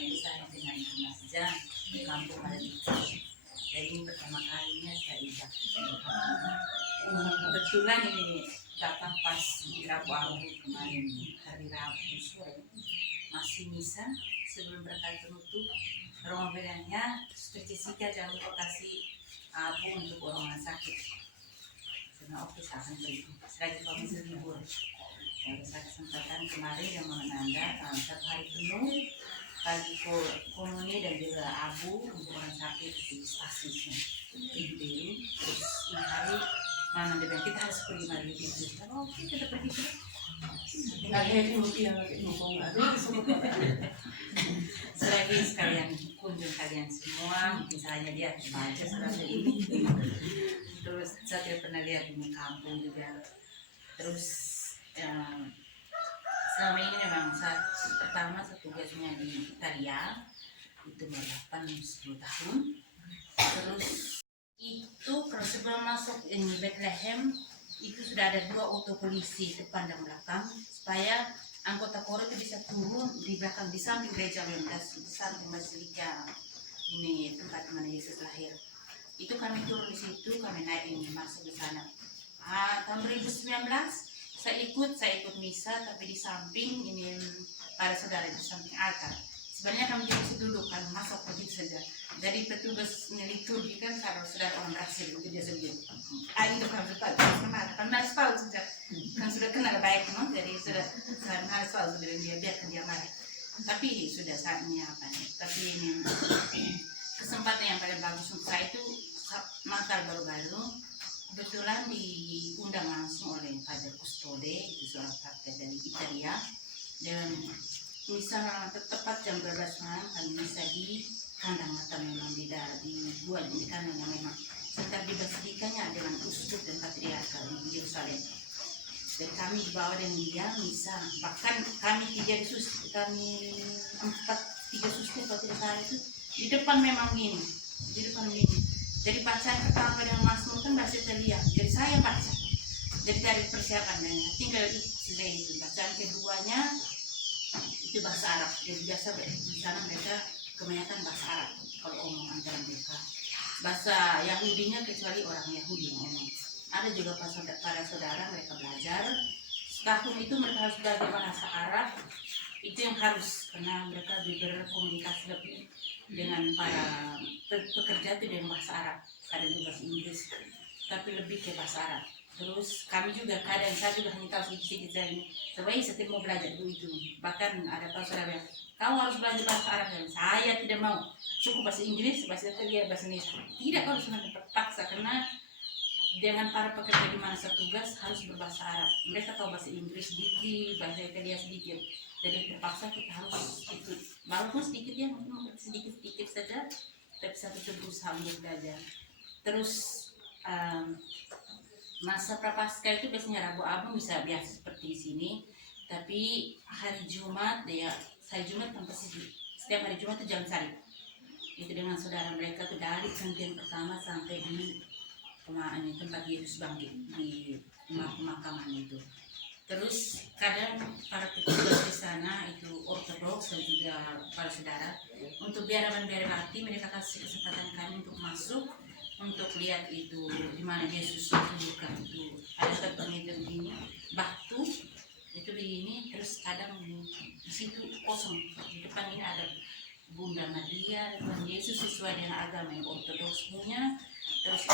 kami saya dengan Mas Jan di kampung Malika. Jadi pertama kalinya saya ijak. Kebetulan ini datang pas di Rabu Abu kemarin, hari Rabu sore masih misa sebelum berkali penutup. Romo bilangnya, Suster Jessica jangan lupa kasih abu untuk orang sakit. Karena oke saya akan beri. Selagi kami libur. Kalau saya kesempatan kemarin yang menanda satu hari penuh bagi komuni dan juga abu untuk orang sakit di stasiun itu. Terus ini hari mana dia bilang kita harus pergi mari itu. Oke kita pergi terus. Selagi sekalian kunjung kalian semua, mungkin saya dia baca selama ini. Terus saya tidak pernah lihat di kampung juga. Terus selama ini memang saya pertama tugasnya di Italia itu 10 tahun. Terus itu sebelum masuk ini Bethlehem itu sudah ada 2 auto polisi depan dan belakang supaya anggota KOR itu bisa turun di belakang di samping gereja Mendas, di samping basilika ini tempat mana Yesus lahir. Itu kami turun di situ, kami naik ini masuk ke sana. Tahun 2019 saya ikut misa tapi di samping ini para saudara di samping altar. Sebenarnya kami di situ dulu kan masuk begitu saja. Jadi petugas liturgi kan kalau sudah orang berhasil itu dia sendiri. Itu kami tahu, karena harus tahu sejak kan sudah kenal baik, no? Jadi sudah harus tahu sudah dia biarkan dia marah. Tapi sudah saatnya apa nih? Tapi ini kesempatan yang paling bagus untuk saya itu Natal baru-baru. Kebetulan diundang langsung oleh Padre Custode, itu seorang praktek dari Italia, dan misa tepat jam 12 malam kami misa di kandang mata memang dibuat di kandang yang memang sekitar di basilikanya dengan uskup dan patriarkal di Yerusalem. Dan kami dibawa dengan dia misa, bahkan kami 3 suster kalau tidak salah itu di depan memang gini, di depan gini. Jadi bacaan pertama dengan Mazmur kan bahasa Italia, jadi saya baca. Jadi dari persiapan dan tinggal sudah itu. Bacaan keduanya itu bahasa Arab. Jadi biasa di sana mereka kebanyakan bahasa Arab kalau omong antara mereka. Bahasa Yahudinya kecuali orang Yahudi yang omong. Ada juga para saudara mereka belajar. Setahun itu mereka harus belajar bahasa Arab. Itu yang harus karena mereka berkomunikasi lebih dengan para pekerja itu dengan bahasa Arab, ada juga bahasa Inggris, tapi lebih ke bahasa Arab. Terus kami juga saya juga hanya tahu sedikit-sedikit dari ini. Sebaiknya setiap mau belajar itu, bahkan ada tahu saudara yang kau harus belajar bahasa Arab, dan saya tidak mau, cukup bahasa Inggris, bahasa Italia, bahasa Indonesia. Tidak, kalau sudah terpaksa karena dengan para pekerja di mana saya tugas harus berbahasa Arab. Mereka tahu bahasa Inggris sedikit, bahasa Italia sedikit. Jadi terpaksa kita harus ikut. Walaupun sedikit ya, mungkin sedikit-sedikit saja, tapi saya tetap berusaha untuk belajar. Terus masa prapaskah itu biasanya Rabu Abu bisa biasa seperti di sini. Tapi hari Jumat ya, saya Jumat tanpa setiap hari Jumat itu jalan salib. Itu dengan saudara mereka tuh dari kantin pertama sampai di tempat Yesus bangkit di pemakaman itu. Terus kadang para petugas di sana itu ortodoks dan juga para saudara untuk biarawan hati mereka kasih kesempatan kami untuk masuk untuk lihat itu di mana Yesus ditunjukkan. Itu ada penginjil ini batu itu di ini, terus kadang di situ kosong, di depan ini ada Bunda Maria dan Yesus sesuai dengan agama yang ortodoks punya. Terus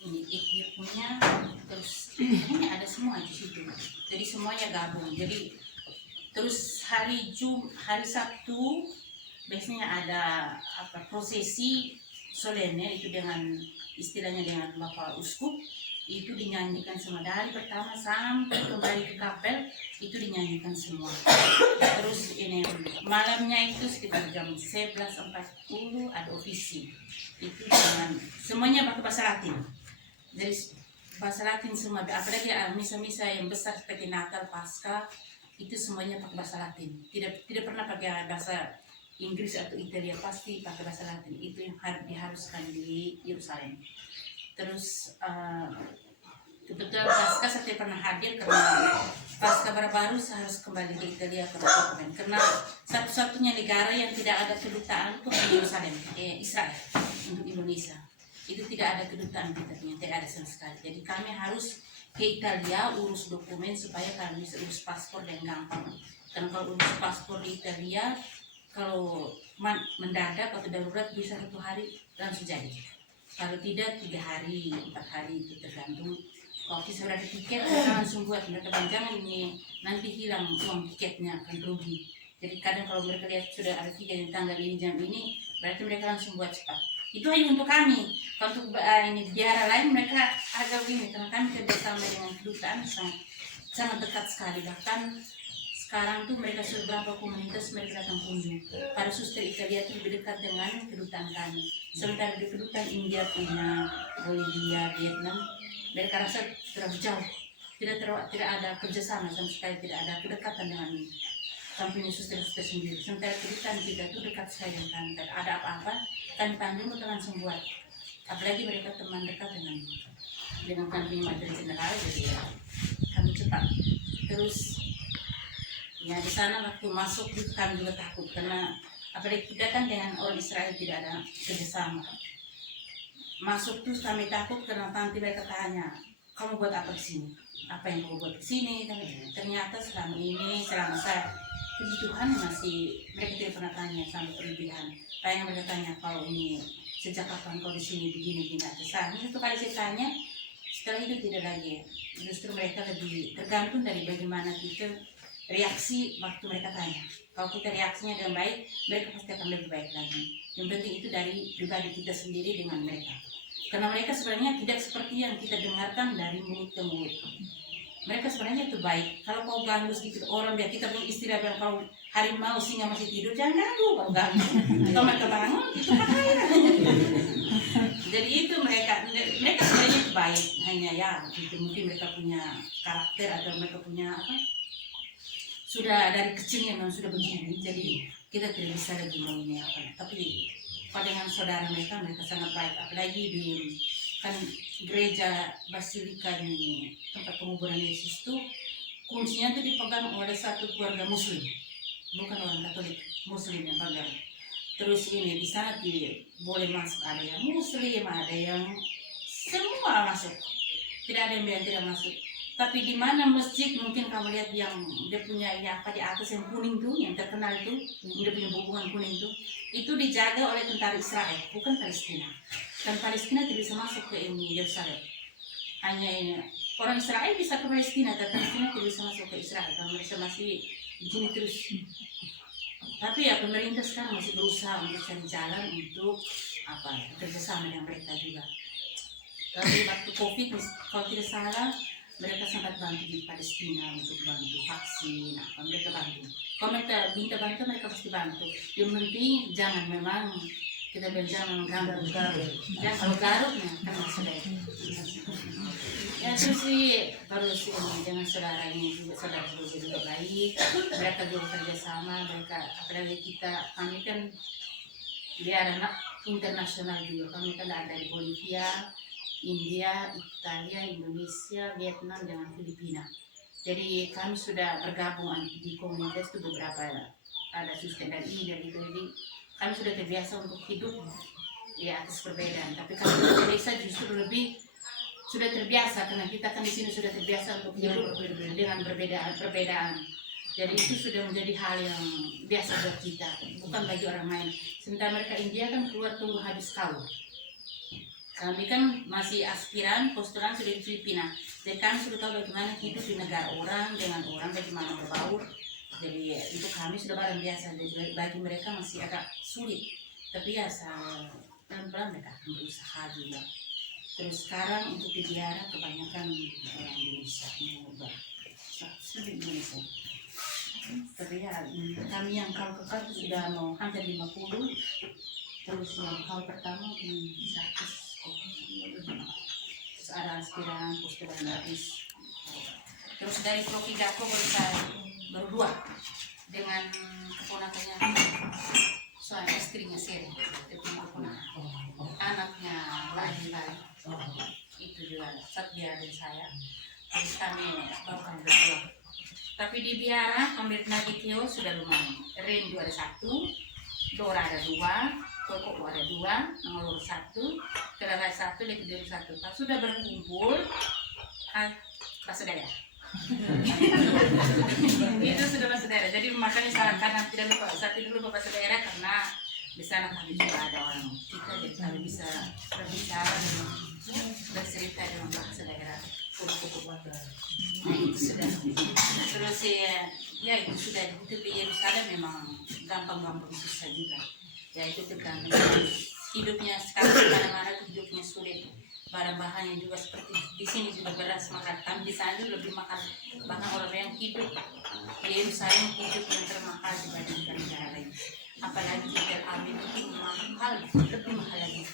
ini Etiop punya, terus ini ada semua di situ. Jadi semuanya gabung. Jadi terus hari Sabtu biasanya ada prosesi solemne itu dengan istilahnya dengan Bapak Uskup, itu dinyanyikan semua dari pertama sampai kembali ke kapel itu dinyanyikan semua. Terus ini malamnya itu sekitar jam 11.40 ada ofisi. Itu dengan semuanya pakai bahasa Latin. Jadi bahasa Latin semua, apalagi misa-misa yang besar seperti Natal, Paskah, itu semuanya pakai bahasa Latin. Tidak pernah pakai bahasa Inggris atau Italia, pasti pakai bahasa Latin. Itu yang diharuskan di Yerusalem. Terus kebetulan Paskah saya tidak pernah hadir karena pas kabar baru saya harus kembali ke Italia karena satu-satunya negara yang tidak ada kedutaan itu Yerusalem, Israel untuk Indonesia. Itu tidak ada kedutaan kita, tidak ada sama sekali. Jadi kami harus ke Italia urus dokumen supaya kami bisa urus paspor dan gampang. Karena kalau urus paspor di Italia, kalau mendadak atau darurat bisa 1 hari langsung jadi. Kalau tidak 3 hari, 4 hari itu tergantung. Kalau kita sudah ada tiket, mereka langsung buat. Mereka jangan ini nanti hilang uang tiketnya, akan rugi. Jadi kadang kalau mereka lihat sudah ada tiket di tanggal ini, jam ini, berarti mereka langsung buat cepat. Itu hanya untuk kami. Kalau untuk ini biara lain mereka agak begini, karena kami kerjasama dengan kedutaan sangat dekat sekali. Bahkan sekarang tuh mereka sudah beberapa komunitas mereka datang kunjung. Para suster Italia itu lebih dekat dengan kedutaan kami. Sementara di kedutaan India punya, Bolivia, Vietnam, mereka rasa terlalu jauh. Tidak ada kerjasama sama sekali, tidak ada kedekatan dengan kami punya suster-suster sendiri. Sementara kedutaan kita itu dekat sekali dengan kami. Kalau ada apa-apa, kami panggil mereka langsung buat. Apalagi mereka teman dekat dengan kami materi general, jadi ya, kami cepat. Terus ya di sana waktu masuk itu kami juga takut karena apalagi kita kan dengan orang Israel tidak ada kerjasama. Masuk tuh kami takut karena nanti mereka tanya, kamu buat apa di sini? Apa yang kamu buat di sini? Ternyata selama ini, selama saya puji Tuhan masih mereka tidak pernah tanya sampai berlebihan. Tanya mereka tanya kalau ini sejak kapan kau di sini begini atau sana. Itu kali saya tanya, setelah itu tidak lagi. Justru mereka lebih tergantung dari bagaimana kita reaksi waktu mereka tanya. Kalau kita reaksinya dengan baik, mereka pasti akan lebih baik lagi. Yang penting itu dari pribadi kita sendiri dengan mereka. Karena mereka sebenarnya tidak seperti yang kita dengarkan dari mulut ke mulut. Mereka sebenarnya itu baik. Kalau kau ganggu sedikit orang, biar kita pun istirahat, biar kau harimau singa masih tidur, jangan ganggu. Kalau ganggu, kalau mereka bangun, itu bahaya. Jadi itu mereka sebenarnya itu baik. Hanya ya, itu mungkin mereka punya karakter atau mereka punya apa? Sudah dari kecilnya memang sudah begini, jadi kita tidak bisa lagi mau ini apa. Tapi dengan saudara mereka sangat baik. Apalagi di kan gereja Basilika di tempat penguburan Yesus itu kuncinya itu dipegang oleh satu keluarga Muslim, bukan orang Katolik, Muslim yang pegang. Terus ini di sana boleh masuk, ada yang Muslim, ada yang semua masuk, tidak ada yang tidak masuk. Tapi di mana masjid mungkin kamu lihat yang dia punya ya apa di atas yang kuning tuh, yang terkenal itu, dia punya hubungan kuning itu dijaga oleh tentara Israel, bukan Palestina. Dan Palestina tidak bisa masuk ke ini Yerusalem. Hanya ini orang Israel bisa ke Palestina, tapi Palestina tidak bisa masuk ke Israel karena mereka masih di sini terus. Tapi ya pemerintah sekarang masih berusaha untuk cari jalan untuk apa kerjasama dengan mereka juga. Tapi waktu COVID, kalau tidak salah, mereka sempat bantu di Palestina untuk bantu vaksin, apa mereka bantu. Kalau mereka minta bantu, mereka pasti bantu. Yang penting jangan memang kita jangan mengganggu. Jangan kalau garuknya kan sudah. Ya terus sih harus dengan saudara ini juga juga baik. Mereka juga kerjasama, mereka apalagi kami kan dia anak internasional juga. Kami kan ada di Bolivia, India, Italia, Indonesia, Vietnam, dengan Filipina. Jadi kami sudah bergabung di komunitas itu beberapa, ada suster dari India gitu. Jadi kami sudah terbiasa untuk hidup di atas perbedaan. Tapi kami di desa justru lebih sudah terbiasa karena kita kan di sini sudah terbiasa untuk hidup dengan perbedaan. Jadi itu sudah menjadi hal yang biasa buat kita, bukan bagi orang lain. Sementara mereka India kan keluar tunggu habis kawin. Kami kan masih aspiran, postulan sudah di Filipina. Jadi kami sudah tahu bagaimana hidup di negara orang, dengan orang, bagaimana berbaur. Jadi untuk kami sudah barang biasa, jadi bagi mereka masih agak sulit. Tapi ya pelan-pelan mereka akan berusaha juga. Terus sekarang untuk di biara kebanyakan orang Indonesia, sudah Indonesia. Tapi ya kami yang kalau kekal sudah mau hampir 50. Terus yang kalau pertama 100. Terus ada aspiran, postulan habis. Terus dari Profi Gako baru 2 dengan keponakannya soalnya istrinya Seri, anaknya lagi itu juga saat dia dan saya. Terus kami baru kami berdua. Tapi di biara ambil Nagitio sudah lumayan. Ren ada 1, Dora ada 2, Koko ada 2, nomor 1, Kelara 1, Lekidori 1. Kalau sudah berkumpul, bersaudara. Itu sudah bersaudara. Jadi makanya karena tidak lupa, saat itu lupa bersaudara karena di sana kami juga ada orang kita, jadi kami bisa berbicara dan bercerita dengan bahasa daerah. Nah, itu sudah. Terus ya itu sudah, itu di Yerusalem memang gampang-gampang susah juga. Ya itu tergantung hidupnya sekarang di mana-mana hidupnya sulit. Bahan-bahannya juga seperti di sini juga beras makan. Kami di sana lebih makan bahkan orang yang hidup di Yerusalem hidup yang termahal dibandingkan negara lain. Apalagi Tel Aviv mungkin mahal, lebih mahal lagi.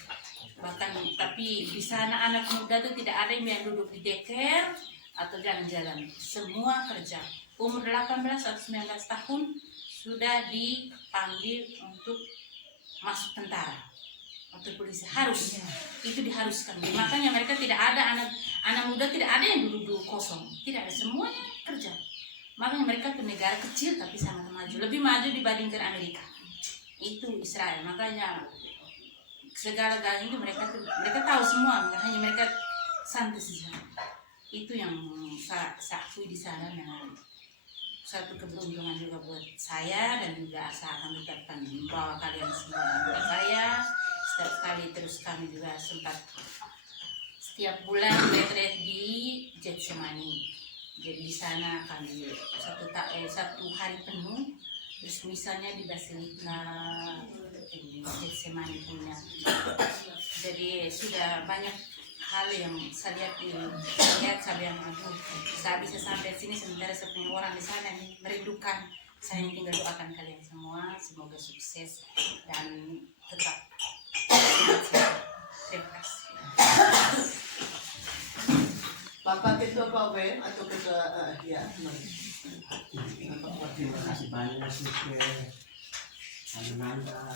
Bahkan tapi di sana anak muda itu tidak ada yang duduk di deker atau jalan-jalan, semua kerja. Umur 18 atau 19 tahun sudah dipanggil untuk masuk tentara atau polisi, harus itu diharuskan. Makanya mereka tidak ada anak muda, tidak ada yang duduk kosong, tidak ada, semuanya kerja. Makanya mereka itu negara kecil tapi sangat maju, lebih maju dibandingkan Amerika. Itu Israel, makanya segala-galanya itu mereka tahu semua, hanya mereka santai saja. Itu yang saya akui di sana, memang satu keberuntungan juga buat saya, dan juga saya akan ucapkan bahwa kalian semua buat saya setiap kali. Terus kami juga sempat setiap bulan retret di Getsemani. Jadi di sana kami satu hari penuh. Terus misalnya di Basilika di Getsemani punya. Jadi sudah banyak hal yang saya lihat saya yang aduh, saya bisa sampai sini sementara saya punya orang di sana nih merindukan. Saya tinggal doakan kalian semua semoga sukses dan tetap sehat. Terima kasih. Bapak Ketua PAWN atau Ketua ya. Terima kasih banyak sudah Ananda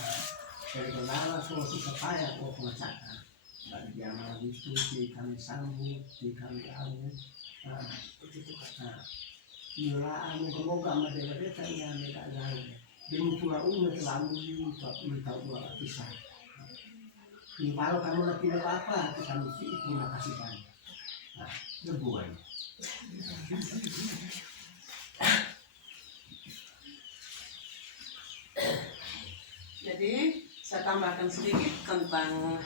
Perdonala solusi supaya kau pengacatan bagi yang diskusi kami sambut di kami tahu mula anu semoga mereka yang mereka lalu demi tua umat selalu minta dua pisah. Kalau kamu lagi apa kita mesti terima kasih banyak. Debuan. Jadi saya tambahkan sedikit tentang